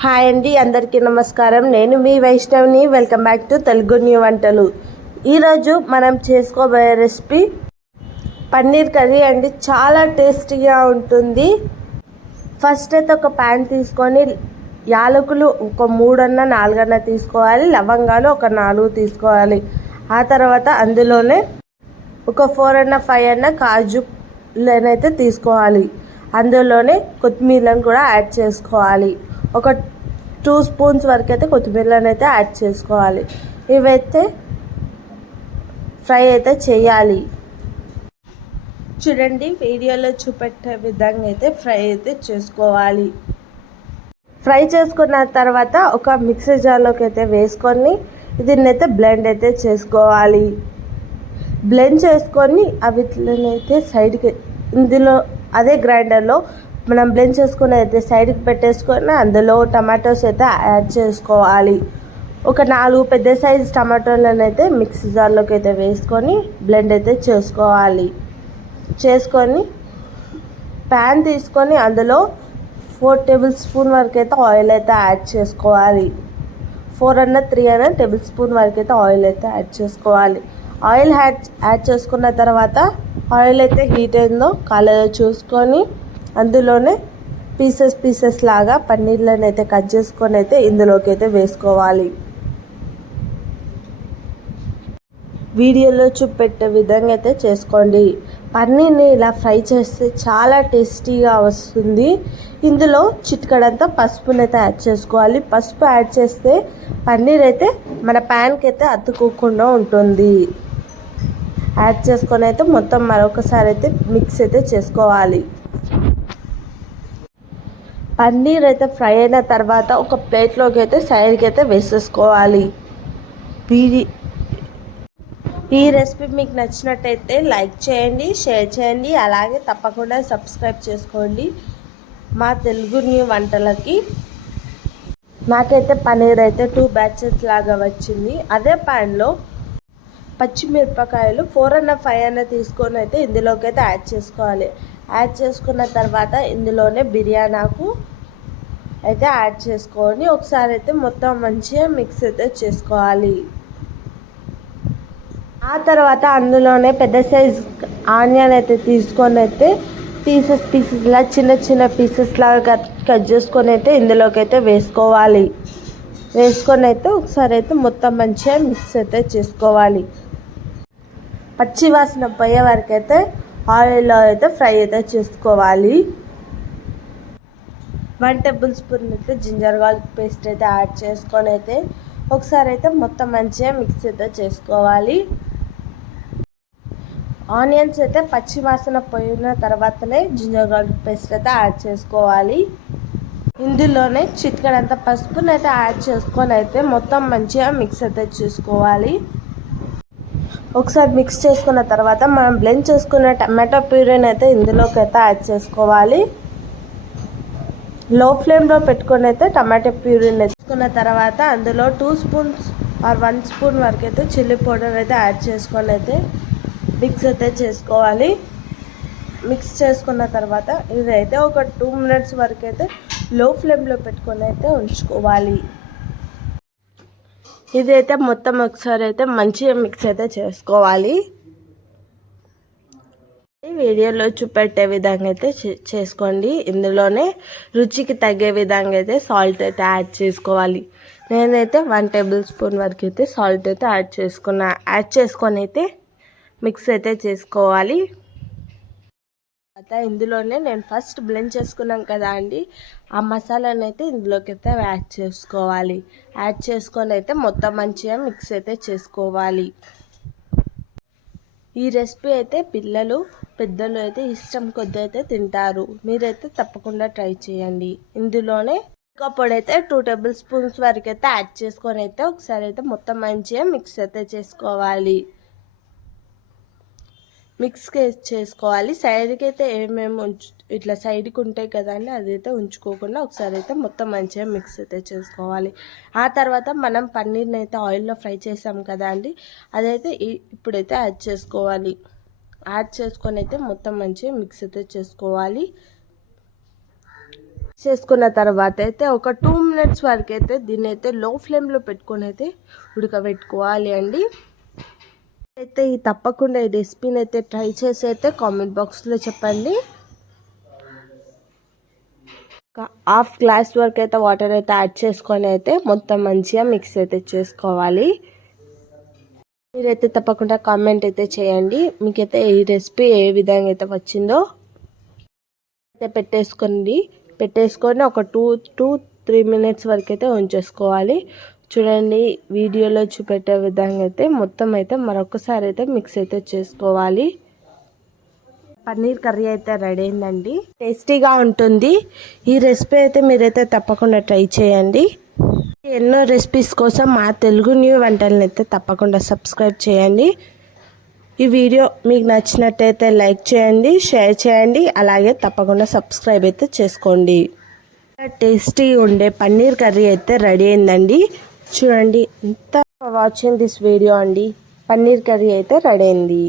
Hi అండి అందరికీ నమస్కారం. నేను మీ వైష్ణవిని. Welcome back to Telugu new వంటలు. ఈరోజు మనం చేసుకోబోయే రెసిపీ పన్నీర్ కర్రీ అండి. చాలా టేస్టీగా ఉంటుంది. ఫస్ట్ అయితే ఒక ప్యాన్ తీసుకొని యాలకులు ఒక మూడన్న నాలుగన్న తీసుకోవాలి. లవంగాలు ఒక నాలుగు తీసుకోవాలి. ఆ తర్వాత అందులోనే ఒక ఫోర్ అన్న ఫైవ్ అన్న కాజులనైతే తీసుకోవాలి. అందులోనే కొత్తిమీరలను కూడా యాడ్ చేసుకోవాలి. ఒక టూ స్పూన్స్ వరకు అయితే కొత్తిమీరలను అయితే యాడ్ చేసుకోవాలి. ఇవైతే ఫ్రై అయితే చేయాలి. చూడండి వీడియోలో చూపెట్టే విధంగా అయితే ఫ్రై అయితే చేసుకోవాలి. ఫ్రై చేసుకున్న తర్వాత ఒక మిక్సీ జార్లోకి అయితే వేసుకొని దీన్ని అయితే బ్లెండ్ అయితే చేసుకోవాలి. బ్లెండ్ చేసుకొని అవిట్లనైతే సైడ్కి ఇందులో అదే గ్రైండర్లో మనం బ్లెండ్ చేసుకుని అయితే సైడ్కి పెట్టేసుకొని అందులో టమాటోస్ అయితే యాడ్ చేసుకోవాలి. ఒక నాలుగు పెద్ద సైజ్ టమాటోలను అయితే మిక్సీ జార్లోకి అయితే వేసుకొని బ్లెండ్ అయితే చేసుకోవాలి. చేసుకొని ప్యాన్ తీసుకొని అందులో ఫోర్ టేబుల్ స్పూన్ వరకు అయితే ఆయిల్ అయితే యాడ్ చేసుకోవాలి. ఫోర్ అన్న త్రీ అన్న టేబుల్ స్పూన్ వరకు అయితే ఆయిల్ అయితే యాడ్ చేసుకోవాలి. ఆయిల్ యాడ్ యాడ్ చేసుకున్న తర్వాత ఆయిల్ అయితే హీట్ అయిందో కాలేదో చూసుకొని అందులోనే పీసెస్ పీసెస్ లాగా పన్నీర్లను అయితే కట్ చేసుకొని అయితే ఇందులోకి అయితే వేసుకోవాలి. వీడియోలో చూపెట్టే విధంగా అయితే చేసుకోండి. పన్నీర్ని ఇలా ఫ్రై చేస్తే చాలా టేస్టీగా వస్తుంది. ఇందులో చిటికడంతా పసుపుని అయితే యాడ్ చేసుకోవాలి. పసుపు యాడ్ చేస్తే పన్నీర్ అయితే మన ప్యాన్కి అయితే అతుక్కోకుండా ఉంటుంది. యాడ్ చేసుకొని అయితే మొత్తం మరొకసారి అయితే మిక్స్ అయితే చేసుకోవాలి. పన్నీర్ అయితే ఫ్రై అయిన తర్వాత ఒక ప్లేట్లోకి అయితే సైడ్కి అయితే వేసేసుకోవాలి. వీడి ఈ రెసిపీ మీకు నచ్చినట్టయితే లైక్ చేయండి షేర్ చేయండి అలాగే తప్పకుండా సబ్స్క్రైబ్ చేసుకోండి. మా తెలుగు న్యూ వంటలకి నాకైతే పన్నీర్ అయితే టూ బ్యాచెస్ లాగా వచ్చింది. అదే ప్యాన్లో పచ్చిమిరపకాయలు ఫోర్ అన్న ఫైవ్ అన్న తీసుకొని అయితే ఇందులోకి అయితే యాడ్ చేసుకోవాలి. యాడ్ చేసుకున్న తర్వాత ఇందులోనే బిర్యానాకు అయితే యాడ్ చేసుకొని ఒకసారి అయితే మొత్తం మంచిగా మిక్స్ అయితే చేసుకోవాలి. ఆ తర్వాత అందులోనే పెద్ద సైజ్ ఆనియన్ అయితే తీసుకొని అయితే పీసెస్ పీసెస్లా చిన్న చిన్న పీసెస్ లాగా కట్ చేసుకొని అయితే ఇందులోకి అయితే వేసుకోవాలి. వేసుకొని అయితే ఒకసారి అయితే మొత్తం మంచిగా మిక్స్ అయితే చేసుకోవాలి. పచ్చి వాసన పోయే వరకు అయితే ఆయిల్లో అయితే ఫ్రై అయితే చేసుకోవాలి. వన్ టేబుల్ స్పూన్ అయితే జింజర్ గార్లిక్ పేస్ట్ అయితే యాడ్ చేసుకొని అయితే ఒకసారి అయితే మొత్తం మంచిగా మిక్స్ అయితే చేసుకోవాలి. ఆనియన్స్ అయితే పచ్చి వాసన పోయిన తర్వాతనే జింజర్ గార్లిక్ పేస్ట్ అయితే యాడ్ చేసుకోవాలి. ఇందులోనే చిటికడంత పసుపుని అయితే యాడ్ చేసుకొని అయితే మొత్తం మంచిగా మిక్స్ అయితే చేసుకోవాలి. ఒకసారి మిక్స్ చేసుకున్న తర్వాత మనం బ్లెండ్ చేసుకున్న టమాటో ప్యూరీని అయితే ఇందులోకి అయితే యాడ్ చేసుకోవాలి. లో ఫ్లేమ్లో పెట్టుకొని అయితే టమాటో ప్యూరీని వేసుకున్న తర్వాత అందులో two spoons or one spoon వరకు అయితే చిల్లీ పౌడర్ అయితే యాడ్ చేసుకొని అయితే మిక్స్ అయితే చేసుకోవాలి. మిక్స్ చేసుకున్న తర్వాత ఇదైతే ఒక టూ మినిట్స్ వరకు అయితే లో ఫ్లేమ్లో పెట్టుకొని అయితే ఉంచుకోవాలి. ఇదైతే మొత్తం ఒకసారి అయితే మంచిగా మిక్స్ అయితే చేసుకోవాలి. వీడియోలో చూపెట్టే విధంగా అయితే చేసుకోండి. ఇందులోనే రుచికి తగ్గే విధంగా అయితే సాల్ట్ అయితే యాడ్ చేసుకోవాలి. నేనైతే వన్ టేబుల్ స్పూన్ వరకు అయితే సాల్ట్ అయితే యాడ్ చేసుకున్నా యాడ్ చేసుకొని అయితే మిక్స్ అయితే చేసుకోవాలి. తర్వాత ఇందులోనే నేను ఫస్ట్ బ్లెండ్ చేసుకున్నాం కదా అండి. ఆ మసాలాను అయితే ఇందులోకి అయితే యాడ్ చేసుకోవాలి. యాడ్ చేసుకొని అయితే మొత్తం మంచిగా మిక్స్ అయితే చేసుకోవాలి. ఈ రెసిపీ అయితే పిల్లలు పెద్దలు అయితే ఇష్టం కొద్ది అయితే తింటారు. మీరైతే తప్పకుండా ట్రై చేయండి. ఇందులోనే ఇంకా పొడి అయితే టూ టేబుల్ స్పూన్స్ వరకు అయితే యాడ్ చేసుకొని అయితే ఒకసారి అయితే మొత్తం మంచిగా మిక్స్ అయితే చేసుకోవాలి. మిక్స్ చేసుకోవాలి. సైడ్కి అయితే ఏమేమి ఉంచు ఇట్లా సైడ్కి ఉంటాయి కదండి అదైతే ఉంచుకోకుండా ఒకసారి అయితే మొత్తం మంచిగా మిక్స్ అయితే చేసుకోవాలి. ఆ తర్వాత మనం పన్నీర్ని అయితే ఆయిల్లో ఫ్రై చేసాం కదా అండి అదైతే ఇప్పుడైతే యాడ్ చేసుకోవాలి. యాడ్ చేసుకొని అయితే మొత్తం మంచిగా మిక్స్ అయితే చేసుకోవాలి. చేసుకున్న తర్వాత అయితే ఒక టూ మినిట్స్ వరకు అయితే దీన్ని అయితే లో ఫ్లేమ్లో పెట్టుకొని అయితే ఉడకబెట్టుకోవాలి అండి. అయితే ఈ తప్పకుండా ఈ రెసిపీని అయితే ట్రై చేసి అయితే కామెంట్ బాక్స్లో చెప్పండి. ఒక హాఫ్ గ్లాస్ వరకు అయితే వాటర్ అయితే యాడ్ చేసుకొని అయితే మొత్తం మంచిగా మిక్స్ అయితే చేసుకోవాలి. మీరైతే తప్పకుండా కామెంట్ అయితే చేయండి. మీకైతే ఈ రెసిపీ ఏ విధంగా అయితే వచ్చిందో అయితే పెట్టేసుకోండి. పెట్టేసుకొని ఒక టూ టూ త్రీ మినిట్స్ వరకు అయితే ఉంచేసుకోవాలి. చూడండి వీడియోలో చూపెట్టే విధంగా అయితే మొత్తం అయితే మరొకసారి అయితే మిక్స్ అయితే చేసుకోవాలి. పన్నీర్ కర్రీ అయితే రెడీ అయిందండి. టేస్టీగా ఉంటుంది. ఈ రెసిపీ అయితే మీరైతే తప్పకుండా ట్రై చేయండి. ఎన్నో రెసిపీస్ కోసం మా తెలుగు న్యూ వంటలను అయితే తప్పకుండా సబ్స్క్రైబ్ చేయండి. ఈ వీడియో మీకు నచ్చినట్టయితే లైక్ చేయండి షేర్ చేయండి అలాగే తప్పకుండా సబ్స్క్రైబ్ అయితే చేసుకోండి. టేస్టీ ఉండే పన్నీర్ కర్రీ అయితే రెడీ అయిందండి. చూడండి ఎంత వాచింగ్ దిస్ వీడియో అండి. పన్నీర్ కర్రీ అయితే రెడీ అయింది.